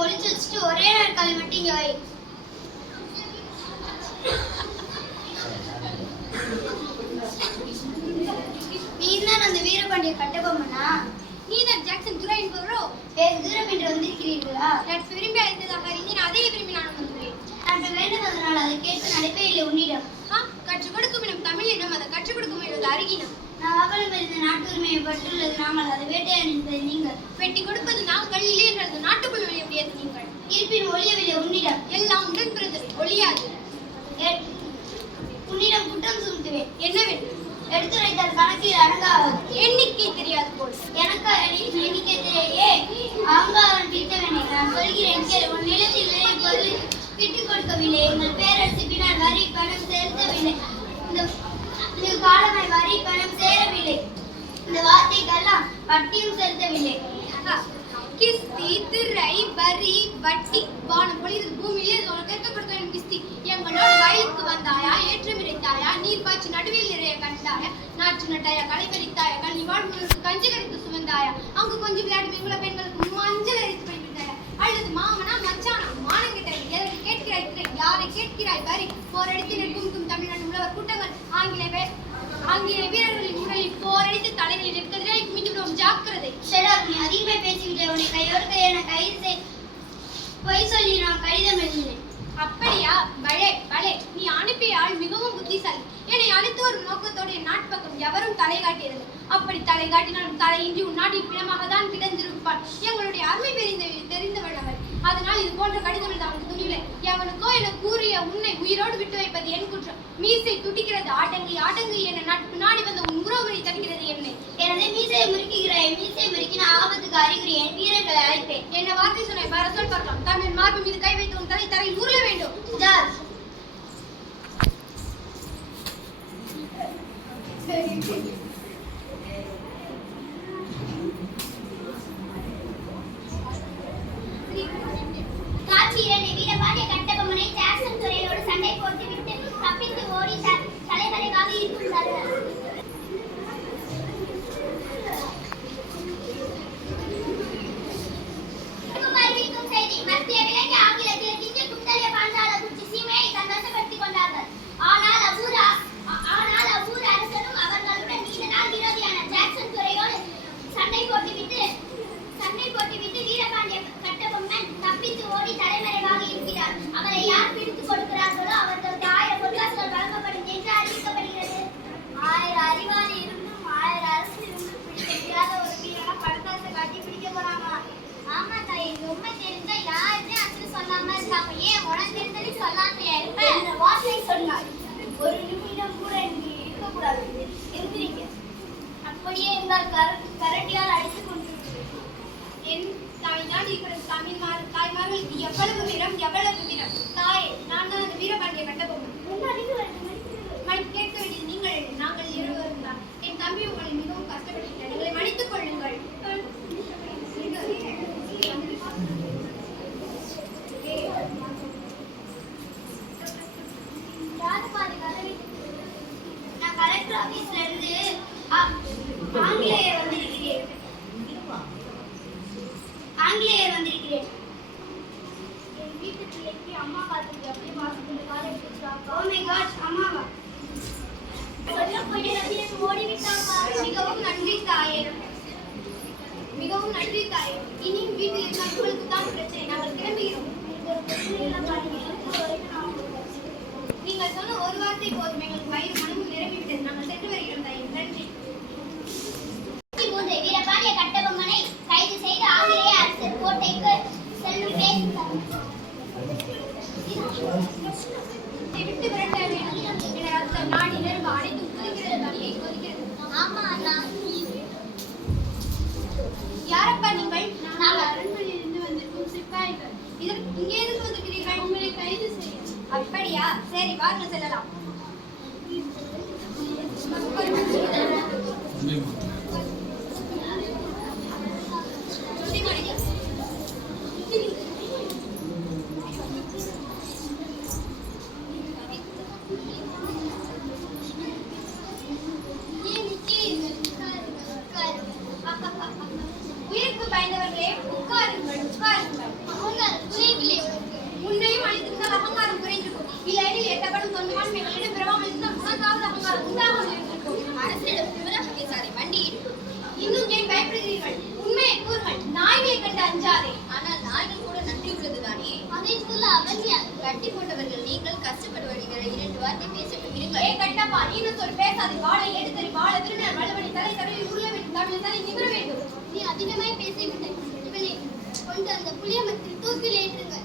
ஒளிச்சு வச்சுட்டு ஒரே நாட்கள் மட்டும் இங்கே வை. நீ தான் அந்த வீரபாண்டிய கட்டபொம்மனா நீ தான் ஜாக்சன் துரை என்பவரோ வேறு தூரம் என்று வந்திருக்கிறீர்களா? நான் விரும்பி அழைத்ததாக அறிந்தேன். அதை விரும்பி நான் வந்துள்ளேன். அன்று வேண்டுவதனால் அதை கேட்டு நடைப்பே இல்லை உன்னிடம். ஆ கற்றுக் கொடுக்கும் இடம் தமிழினம் அதை கற்றுக் கொடுக்கும் எனது அருகினம் நான் அவலம் இருந்த நாட்டு உரிமையை பற்றுள்ளது. நாங்கள் அதை வேட்டையாடி என்பது நீங்கள் வெட்டி கொடுப்பது நாங்கள் இல்லை என்றது நாட்டுக்குள் வெளிய முடியாது நீங்கள் இருப்பின் ஒழியவில்லை உன்னிடம் எல்லாம் உடன் பிறந்தவை ஒளியாது உன்னிடம் குற்றம் சுமத்துவேன். என்னவென்று எடுத்து எடுத்துரைத்தால் கணக்கில் அடங்காவது எண்ணிக்கை தெரியாது போல். எனக்கு தெரியே அகங்காரம் தீர்த்தவனே நான் சொல்கிறேன் கேள் உன் நிலத்தில் நிறைய பொருள் விட்டு கொடுக்கவில்லை. எங்கள் பேரரசு பின்னால் வரி பணம் செலுத்தவில்லை. இந்த காலமாய் வரி பணம் சேரவில்லை. இந்த வார்த்தைக்கெல்லாம் வட்டியும் செலுத்தவில்லை. ஆ, கிஸ்தி திரை வரி வட்டி வானம் பொழிது பூமியிலே இது உனக்கு கேட்க கிஸ்தி எங்களோட வயலுக்கு வந்தாயா? ஏற்றம் இறைத்தாயா? நீர் பாய்ச்சி நடுவில் நிறைய கண்டாயா? நாற்று நட்டாயா? களை பறித்தாயா? கல்வி வாழ்வுகளுக்கு கஞ்சி கரைத்து சுமந்தாயா? அங்கு கொஞ்சம் விளையாடும் எங்கள பெண்களுக்கு மஞ்சள் அரைத்து படிப்பித்தாயா அல்லது மாமனா மச்சானா மானம் கேட்டாய் எதற்கு கேட்கிறாய்? திரை யாரை கேட்கிறாய்? வரி போரடித்து நிற்கும் தமிழ்நாடு உழவர் கூட்டங்கள். ஆங்கில வே- ஆங்கில வீரர்களின் உடலில் போரடித்து தலைகளில் நிற்கிறதே ஷடாப் நீ அதிகமாக பேசிவிட்ட உன்னை கையோடு கையான கைது செய். பொய் சொல்லி நான் கடிதம் எழுதினேன். அப்படியா? பலே பலே நீ அனுப்பிய ஆள் மிகவும் புத்திசாலி. என்னை அழைத்து ஒரு நோக்கத்தோடு என் நாட்பக்கம் எவரும் தலை காட்டியதில்லை. அப்படி தலை காட்டினாலும் தலையின்றி உன் நாட்டின் பிணமாக தான் கிடந்திருப்பாள் எங்களுடைய அருமை தெரிந்த தெரிந்தவள் அவள். அதனால் இது போன்ற கடிதங்கள் அவனுக்கு துணிவில்லை எவனுக்கோ என கூறிய உன்னை உயிரோடு விட்டு வைப்பது என் குற்றம். மீசை துடிக்கிறது ஆட்டங்கி ஆட்டங்கி என நாட்டு நாடி வந்த உன் உறவுகளை தருகிறது என்னை. எனது மீசையை முறுக்குகிறாய் மீசையை முறுக்கின ஆபத்துக்கு அறிகுறி என் வீரர்களை அழைப்பேன். என்ன வார்த்தை சொன்னாய்? வர சொல் பார்க்கலாம். தமிழ் மார்பு மீது கை வைத்து உன் தலை தரை உருள வேண்டும். ஜார்ஜ் காட்சி ஒரு நிமிடம் கூட இங்கு இருக்கக்கூடாது. எந்திரிங்க. அப்படியே இருந்தால் கர கரண்டியால் அடித்துக் கொண்டு என் தாய்நாடு இவரது தமிழ்மார் தாய்மார்கள் எவ்வளவு வீரம் எவ்வளவு வீரம்? தாயே நான் தான் அந்த வீரபாண்டிய கட்ட மணி கேட்க வேண்டியது நீங்கள் இல்லை, நாங்கள் இருவரும் தான் என் தம்பி உங்களை மிகவும் கஷ்டப்பட்டுவிட்டார் எங்களை மன்னித்துக் கொள்ளுங்கள் ஆங்கிலேயர் வந்திருக்கிறேன். ஆங்கிலேயர் வந்திருக்கிறேன். என் வீட்டு பிள்ளைக்கு அம்மா பார்த்துட்டு அப்படியே வாசல் காலை ஓ மை காட் அம்மாவா? சொல்ல மிகவும் நன்றி தாயே. மிகவும் நன்றி தாயே. இனியும் வீட்டில் தான் பிரச்சனை. நாங்கள் கிளம்புகிறோம். நீங்கள் சொன்ன ஒரு வார்த்தை போதும். எங்களுக்கு வயிறு யாரப்பா நீங்கள் நாங்கள் அரண்மனையிலிருந்து வந்திருக்கும் சிப்பாய்கள் இதற்கு இங்கே எதுக்கு உங்களை கைது செய்ய அப்படியா? சரி வாங்க செல்லலாம். よかった。கட்டி போட்டவர்கள் நீங்கள் கஷ்டப்படுவீர்கள். இரண்டு வார்த்தை பேசட்டும் இருங்கள். ஏ கட்டப்பா நீ சொல் பேசாது வாழை எடுத்தறி வாழை திருநர் வல்லவனை தலை கடலில் உருள வேண்டும் தமிழ் தலை நிமிர வேண்டும். நீ அதிகமாய் பேசிவிட்டாய் இவளை கொண்டு அந்த புளியமரத்தில் தூக்கில் ஏற்றுங்கள்.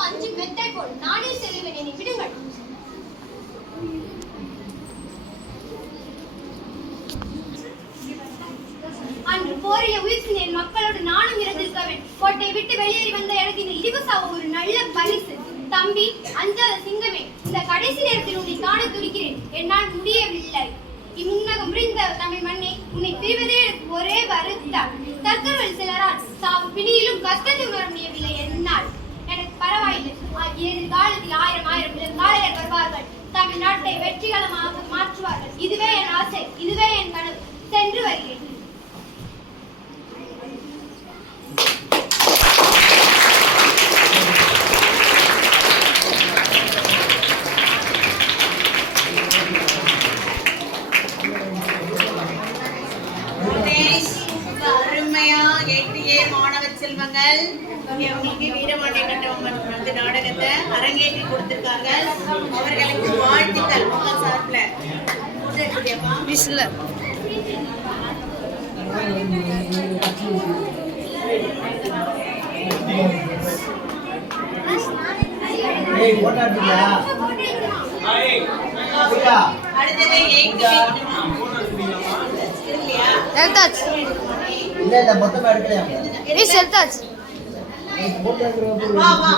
பஞ்சு மெத்தை போல் நானே செல்வேன் என்னை விடுங்கள். அன்று போரிய உயிர் என் மக்களோடு நானும் இறந்திருக்கவேன் கோட்டை விட்டு வெளியேறி வந்த எனக்கு இந்த இடிவு ஒரு நல்ல பரிசு. தம்பி அஞ்சாத சிங்கமே இந்த கடைசி நேரத்தில் உன்னை காண துடிக்கிறேன். என்னால் முடியவில்லை. இம்முன்னகம் முடிந்த தமிழ் மண்ணை உன்னை பிரிவதே எனக்கு ஒரே வருத்தம். தற்கொலை சிலரால் சாவு பிணியிலும் கஷ்டத்தை உணர முடியவில்லை என்னால். பரவாயில்லை. எதிர்காலத்தில் ஆயிரம் ஆயிரம் இளங்காலையர் வருவார்கள். தமிழ்நாட்டை வெற்றிகரமாக மாற்றுவார்கள். இதுவே என் ஆசை இதுவே என் கனவு. சென்று வருகிறேன். தினேஷ், இந்த எட்டியே மாணவ செல்வங்கள். இன்னைக்கு வீரபாண்டிய கட்டபொம்மன் வந்து நாடகத்தை அரங்கேற்றி கொடுத்திருக்காங்க. அவர்களுக்கு வாழ்த்துக்கள். உங்கள் சார்பில். ஏய் புரியா அடுத்தது எயித்து இல்லையா இல்ல இல்ல மொத்தமா எடுக்கலையா? போட்டோ வா வா